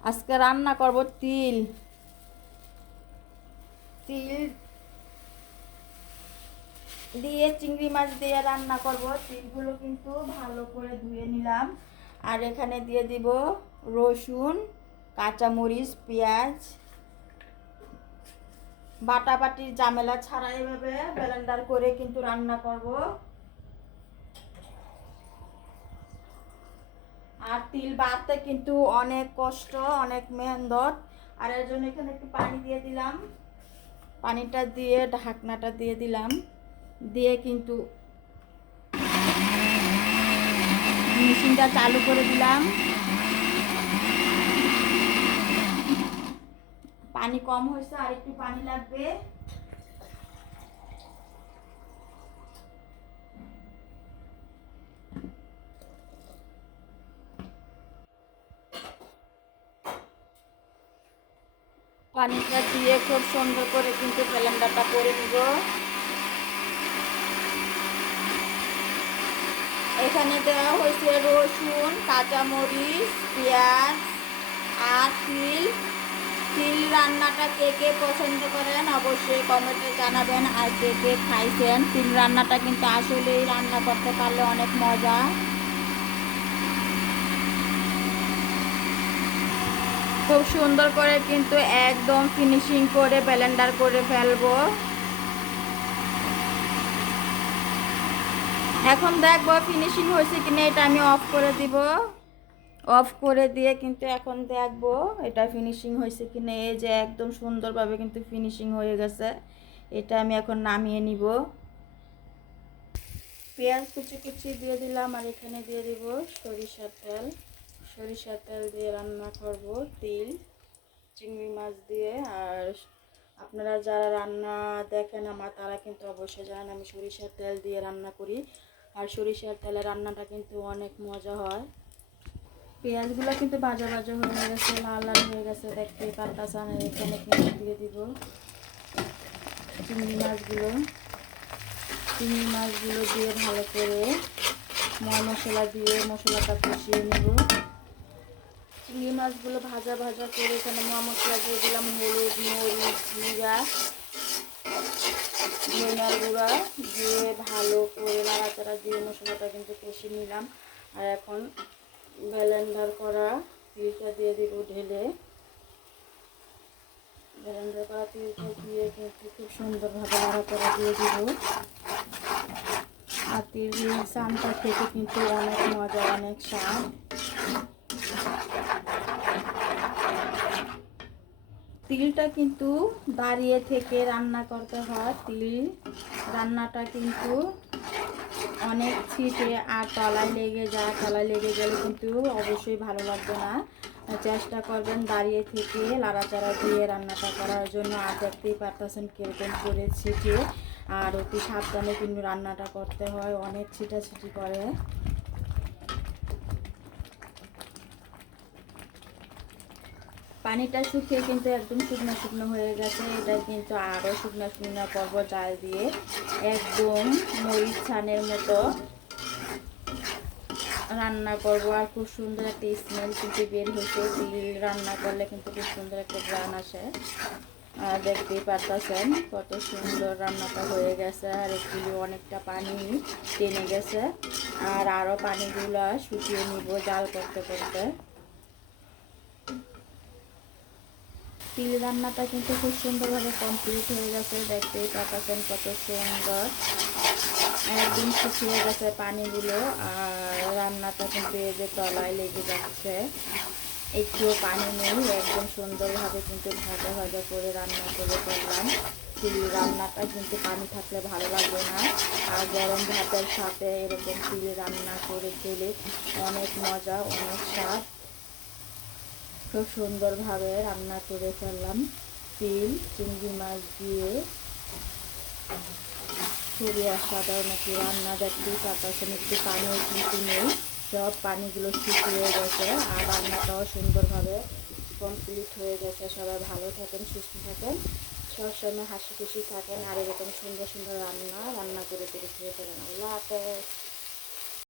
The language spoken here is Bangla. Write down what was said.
আজকে রান্না করব তিল। তিল দিয়ে চিংড়ি মাছ দিয়ে রান্না করব। তিলগুলো কিন্তু ভালো করে ধুয়ে নিলাম। আর এখানে দিয়ে দিব রসুন, কাঁচামরিচ, পেঁয়াজ। বাটাবাটির ঝামেলা ছাড়া এভাবে ব্লেন্ডার করে কিন্তু রান্না করব আর তিল বাড়তে কিন্তু অনেক কষ্ট, অনেক মেহনত। আর এর জন্য এখানে একটু পানি দিয়ে দিলাম। পানিটা দিয়ে, ঢাকনাটা দিয়ে দিলাম। দিয়ে কিন্তু মেশিনটা চালু করে দিলাম। পানি কম হয়েছে, আর একটু পানি লাগবে। পানিটা দিয়ে খুব সুন্দর করে কিন্তু ক্যালেন্ডারটা করে দিব এখানে দেওয়া হয়েছে রসুন, কাঁচামরিচ, পেঁয়াজ আর তিল। তিল রান্নাটা কে কে পছন্দ করেন অবশ্যই কমেন্টে জানাবেন আর কে কে খাইছেন। তিল রান্নাটা কিন্তু আসলেই রান্না করতে পারলে অনেক মজা। খুব সুন্দর করে কিন্তু একদম ফিনিশিং করে ব্লেন্ডার করে ফেলব। এখন দেখব ফিনিশিং হয়েছে কিনা, এটা আমি অফ করে দিব। অফ করে দিয়ে কিন্তু এখন দেখব এটা ফিনিশিং হয়েছে কিনা। এই যে একদম সুন্দরভাবে কিন্তু ফিনিশিং হয়ে গেছে। এটা আমি এখন নামিয়ে নিব। পেঁয়াজ কুচি কুচি দিয়ে দিলাম আর এখানে দিয়ে দিব সরিষার তেল। সরিষার তেল দিয়ে রান্না করব, তিল, চিংড়ি মাছ দিয়ে। আর আপনারা যারা রান্না দেখেন আমার, তারা কিন্তু অবশ্যই জানেন আমি সরিষার তেল দিয়ে রান্না করি। আর সরিষার তেলে রান্নাটা কিন্তু অনেক মজা হয়। পেঁয়াজগুলো কিন্তু ভাজা ভাজা হয়ে গেছে, লাল লাল হয়ে গেছে দেখতে পারতাছেন আর এখানে কিন্তু দিয়ে দিব। চিংড়ি মাছগুলো চিংড়ি মাছগুলো দিয়ে ভালো করে ময় মশলা দিয়ে মশলাটা কষিয়ে নেব। চিংড়ি মাছগুলো ভাজা ভাজা করে এখানে মশলা দিয়ে দিলাম, হলুদ, মরিচ, জিরা, ধনিয়ার গুঁড়া দিয়ে ভালো করে নাড়াচাড়া দিয়ে মশলাটা কিন্তু কষে নিলাম। আর এখন ব্লেন্ডার করা তিলটা দিয়ে দিব ঢেলে। ব্লেন্ডার করা তিলটা দিয়ে কিন্তু খুব সুন্দরভাবে নাড়াচাড়া দিয়ে দিব। আর তিল চানটা খেতে কিন্তু অনেক মজা অনেক স্বাদ। তিলটা কিন্তু দাঁড়িয়ে থেকে রান্না করতে হয়। তিল রান্নাটা কিন্তু অনেক ছিটে আর তলায় লেগে যায়। তলায় লেগে গেলে কিন্তু অবশ্যই ভালো লাগবে না। চেষ্টা করবেন দাঁড়িয়ে থেকে লাড়াচাড়া দিয়ে রান্নাটা করার জন্য। আর দেখতেই পারতেছেন কীরকম করে ছিটে। আর অতি সাবধানে কিন্তু রান্নাটা করতে হয়। অনেক ছিটাছিটি করে। পানিটা শুকিয়ে কিন্তু একদম শুকনো শুকনো হয়ে গেছে। এটা কিন্তু আরও শুকনো শুকনো করব জাল দিয়ে। একদম মরিচ ছানের মতো রান্না করব। আর খুব সুন্দর একটা স্মেল কিন্তু বের হয়েছে। তিল রান্না করলে কিন্তু খুব সুন্দর একটা গ্রান আসে। আর দেখতেই পারতেছেন কত সুন্দর রান্নাটা হয়ে গেছে। আর একটু অনেকটা পানি টেনে গেছে। আর আরও পানিগুলো শুকিয়ে নিব জাল করতে করতে। তিল রান্নাটা কিন্তু খুব সুন্দরভাবে কমপ্লিট হয়ে গেছে। দেখতেই পাচ্ছেন কত সুন্দর। একদম শুকিয়ে গেছে পানিগুলো আর রান্নাটা কিন্তু এই যে তলায় লেগে যাচ্ছে। একটুও পানি নেই, একদম সুন্দরভাবে কিন্তু ভাজা ভাজা করে রান্না করে করলাম। তিল রান্নাটা কিন্তু পানি থাকলে ভালো লাগবে না। আর গরম ভাতের সাথে এরকম তিল রান্না করে দিলে অনেক মজা, অনেক স্বাদ। খুব সুন্দরভাবে রান্না করে ফেললাম। তিল, চিংড়ি মাছ দিয়ে। খুবই অসাধারণ একটি রান্না। দেখতেই পাচ্ছেন, একটু পানিও কিন্তু নেই। সব পানিগুলো শুকিয়ে গেছে। আর রান্নাটাও সুন্দরভাবে কমপ্লিট হয়ে গেছে। সবাই ভালো থাকেন, সুস্থ থাকেন। সবসময় হাসি খুশি থাকেন। আর এরকম সুন্দর সুন্দর রান্না রান্না করে করে খেয়ে ফেলেন। আল্লাহ হাফেজ।